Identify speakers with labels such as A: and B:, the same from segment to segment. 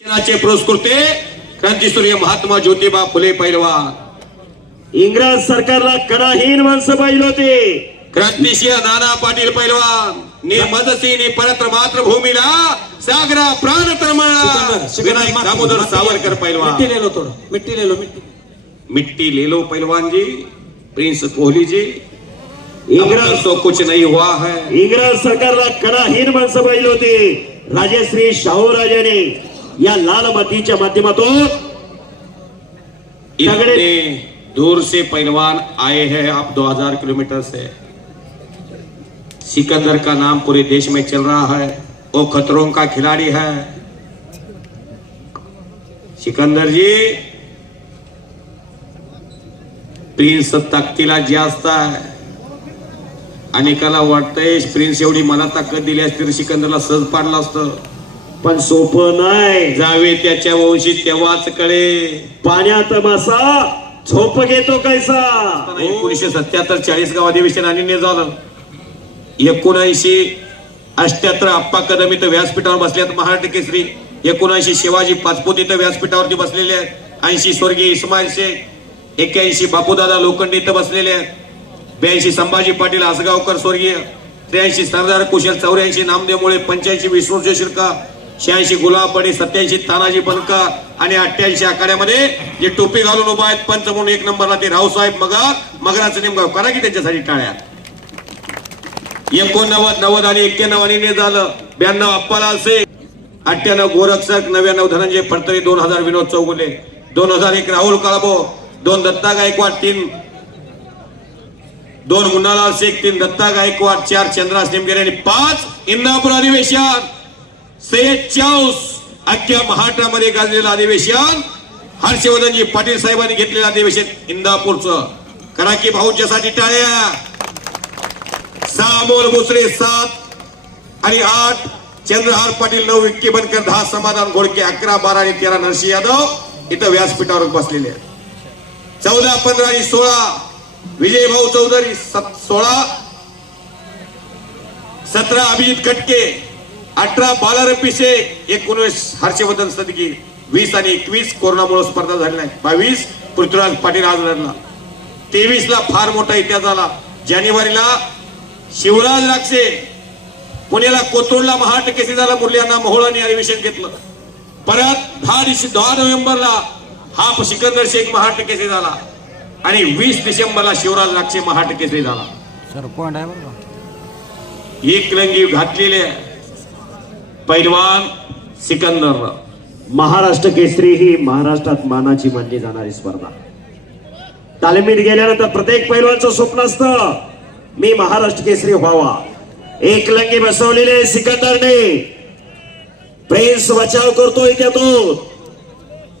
A: शिक्षणाचे पुरस्कृते क्रांतीसूर्य महात्मा ज्योतिबा फुले पैलवान।
B: इंग्रज सरकारला कडाहीन माणसं पाहिजे होते।
A: क्रांतिशीय नाना पाटील पैलवान ने मदसीने परत मातृभूमीला सागरा प्राण दामोदर सावरकर पैलवान।
C: मिट्टी ले लो थोड़ा मिट्टी ले लो मिट्टी।
A: मिट्टी ले लो पहलवान जी प्रिंस कोहली जी
B: इंग्रज
A: तो कुछ नहीं हुआ है।
B: इंग्रज सरकारला कडाहीन माणसं पाहिजे होती। राजश्री या लाल मातीच्या माध्यमातून
A: इतने दूर से पहलवान आए हैं आप 2000 किलोमीटर से। सिकंदर का नाम पूरे देश में चल रहा है। वो खतरों का खिलाड़ी है। सिकंदर जी प्रिन्स ताकदीला जास्त आहे अनेकाला वाटतंय प्रिन्स एवढी मला ताकद दिली असती तर सिकंदरला सहज पाडलं असतं
B: पण सोपं नाही.
A: जावे त्याच्या वंशी तेव्हाच कळे.
B: पाण्यात मासा झोप घेतो कैसा.
A: एकोणीशे सत्याहत्तर चाळीस गाव अधिवेशन आणि झालं. एकोणऐंशी अष्ट्याहत्तर अप्पा कदम इथं व्यासपीठावर बसल्यात महाराष्ट्र केसरी. एकोणऐंशी शिवाजी पाचपोत इथं व्यासपीठावरती बसलेले आहेत. ऐंशी स्वर्गीय इस्माईल शेख. एक्क्याऐंशी बापूदादा लोखंडे इथं बसलेले आहेत. ब्याऐंशी संभाजी पाटील आसगावकर स्वर्गीय. त्र्याऐंशी सरदार कुशल चौऱ्याऐंशी नामदेव मुळे पंच्याऐंशी विष्णू शिरका शहाऐंशी गुलाब आणि सत्याऐंशी तानाजी बनका आणि अठ्ठ्याऐंशी आखाड्यामध्ये जे टोपी घालून उभा आहेत पंच म्हणून एक नंबरला ते रावसाहेब मगर मगराचं नेमगाव करा की त्यांच्यासाठी टाळ्या. एकोणनव्वद नव्वद आणि एक्क्याण्णव आणि झालं. ब्याण्णव अप्पाला असे अठ्ठ्याण्णव गोरक्षक नव्याण्णव धनंजय फडतरे. दोन हजार विनोद चौगुले. दोन हजार एक राहुल काळबो दोन दत्ता गायकवाड तीन. दोन मुन्नालाल शेख तीन दत्ता गायकवाड चार चंद्रास निमगेरे आणि पाच इंदापूर अधिवेशन. सेहेचाळीस अख्ख्या महाराष्ट्रामध्ये गाजलेलं अधिवेशन. हर्षवर्धनजी पाटील साहेबांनी घेतलेलं अधिवेशन इंदापूरचं. करा की टाळ्या. सहा मोल भोसरे सात आणि आठ. चंद्रहार पाटील नऊ विक्की बनकर दहा समाधान घोडके अकरा बारा आणि तेरा नरसिंह यादव इथं व्यासपीठावर बसलेले चौदा पंधरा आणि सोळा. विजय भाऊ चौधरी सत- सोळा. सतरा अभिजित खटके. अठरा बालार पिसे एकोणीस हर्षवर्धन सदगी वीस आणि एकवीस कोरोनामुळे स्पर्धा झाली नाही. बावीस पृथ्वीराज पाटील आज लढला तेवीस ला फार मोठा इतिहास झाला. जानेवारीला शिवराज राक्षे पुण्याला कोथरूडला महाराष्ट्र केसी झाला मुरल्यांना मोहोळाने अधिवेशन घेतलं. परत दहा दहा नोव्हेंबरला हा सिकंदर शेख केसरी झाला. आणि वीस डिसेंबरला शिवराज राक्षे महाराष्ट्र केसरी झाला एक लंगी घातलेले पैलवान सिकंदर
B: महाराष्ट्र केसरी ही महाराष्ट्रात मानाची मानली जाणारी स्पर्धा. तालमीत गेल्यानंतर प्रत्येक पैलवानचं स्वप्न असतं मी महाराष्ट्र केसरी व्हावा. एक लंगी बसवलेले सिकंदरने. प्रिन्स बचाव करतोय त्यातून.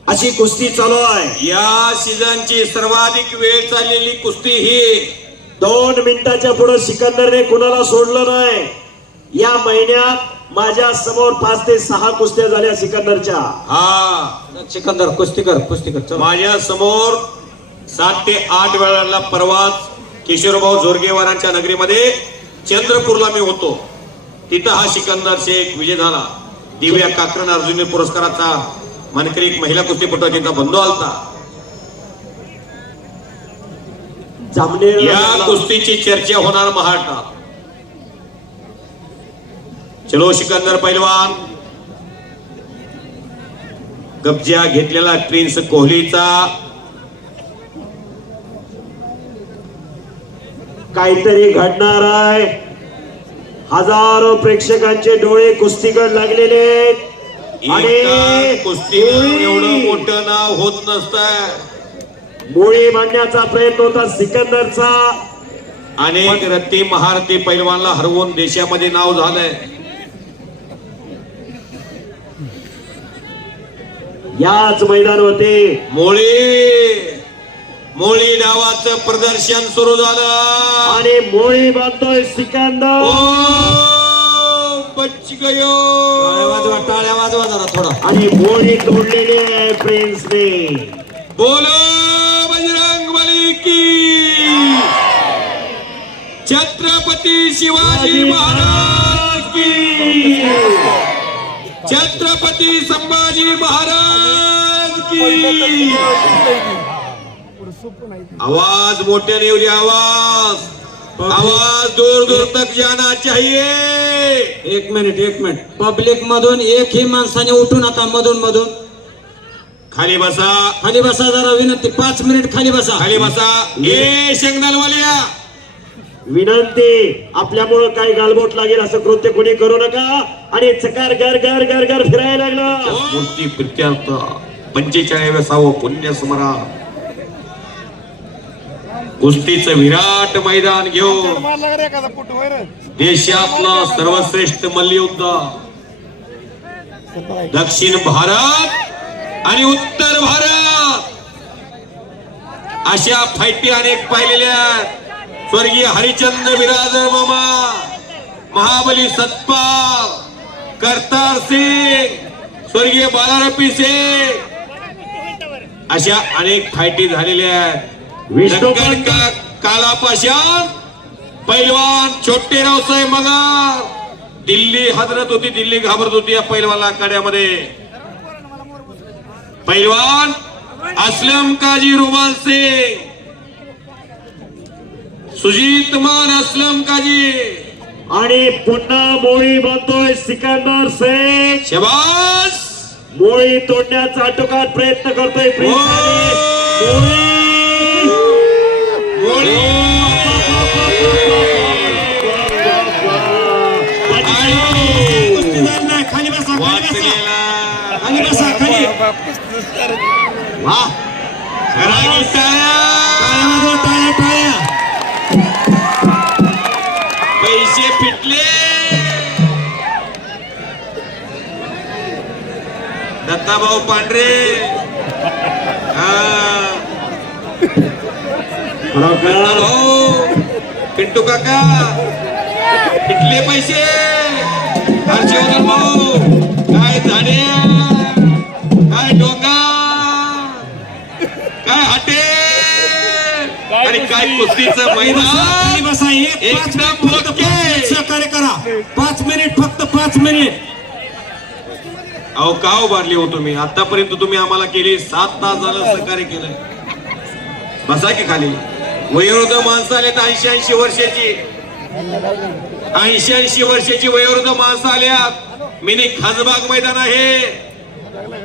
B: अशी कुस्ती चालू आहे.
A: या सीझनची सर्वाधिक वेळ चाललेली कुस्ती ही.
B: दोन मिनिटाच्या पुढे सिकंदरने कुणाला सोडलं नाही? या महिन्यात माझ्यासमोर पाच ते सहा कुस्त्या झाल्या सिकंदरच्या.
A: हा.
C: सिकंदर कुस्ती कर कुस्ती कर चल.
A: माझ्यासमोर सात ते आठ वेळाला परवाच किशोरभाऊ जोरगेवारांच्या नगरीमध्ये चंद्रपूरला मी होतो. तिथं हा सिकंदर शेख विजय झाला. दिव्या काकरण अर्जुनी पुरस्काराचा मनकरी एक महिला कुस्तीपटू तिचा बंधू आलता.
B: जामनेर
A: या कुस्तीची चर्चा होणार महाराष्ट्रात. चलो सिकंदर पैलवान. कब्जा घेतलेला प्रिन्स कोहलीचा.
B: काहीतरी घडणार आहे. हजारो प्रेक्षकांचे डोळे कुस्तीकड लागलेले आणि
A: कुस्तीनं एवढं मोठं नाव होत नसतं
B: मुळी मांडण्याचा प्रयत्न होता सिकंदरचा.
A: अनेक रत्ती महारथी पैलवानला हरवून देशामध्ये नाव झालंय.
B: याच मैदान होते.
A: मोळी मोळी डावाचं प्रदर्शन सुरू झालं.
B: आणि मोळी बांधतोय सिकंदर.
A: गयो
C: वाजवा टाळ्या वाजवा जरा थोडा.
B: आणि मोळी तोडलेली आहे प्रिन्सने
A: बोलो बजरंग बली की. छत्रपती शिवाजी महाराज की. छत्रपती संभाजी महाराज की आवाज मोठ्याने येऊ आवाज। आवाज दूर दूर तक जाना चाहिए।
C: एक मिनिट एक मिनिट। पब्लिक मधून एकही माणसाने उठून आता मधून मधून.
A: खाली बसा.
C: खाली बसा जरा विनंती. पाच मिनिट खाली बसा.
A: खाली बसा. ए शेंगदालवाल्या
B: विनंती आपल्यामुळं काही गालबोट लागेल असं कृत्य कोणी करू नका. आणि चकार घर घर घर घर फिरायला लागला.
A: मूर्ती प्रित्यार्थ पंचेचाळीसावं पुण्य स्मरा. कुस्तीचं विराट मैदान घेऊन देशातलं सर्वश्रेष्ठ मल्लयुद्ध. दक्षिण भारत आणि उत्तर भारत. अशा फायटी अनेक पाहिलेल्या आहेत. स्वर्गीय हरिचंद्र बिरादर मामा महाबली सतपाल करतार सिंग स्वर्गीय बालारपी सिंग. अशा अनेक फायटी झालेल्या आहेत. का काला पैलवान छोटे रावसाहेब मगर. दिल्ली हजरत होती दिल्ली घाबरत होती या पैलवान आखाड्यामध्ये पैलवान असलम काजी रुमाल सिंग. सुजीत मान असलम काजी.
B: आणि पुन्हा मोळी बनतोय सिकंदर शेख.
A: शबास.
B: मोळी तोडण्याचा आटोकाट प्रयत्न करतोय
C: खाली बसा खाली बसा खाली
A: टाळ्या.
C: टाळ्या.
A: पैसे फिटले दत्ताभाऊ पांढरे. भाऊ. पिंटू काका. फिटले पैसे. हर्षवर्धन भाऊ. काय झाडे? काय डोका? काय हटे? आणि काय कुस्तीचं मैदान?
C: बसा
A: एकदम
C: सहकार्य करा. पाच मिनिट फक्त पाच मिनिट.
A: अहो का उभारली हो तुम्ही? आतापर्यंत तुम्ही आम्हाला केली सात तास झालं सहकार्य केलंय. बसा की खाली. वयोवृद्ध माणसं आलेत ऐंशी ऐंशी वर्षाची. ऐंशी ऐंशी वर्षाची वयोवृद्ध माणसं आल्यात मिनी खासबाग मैदान आहे.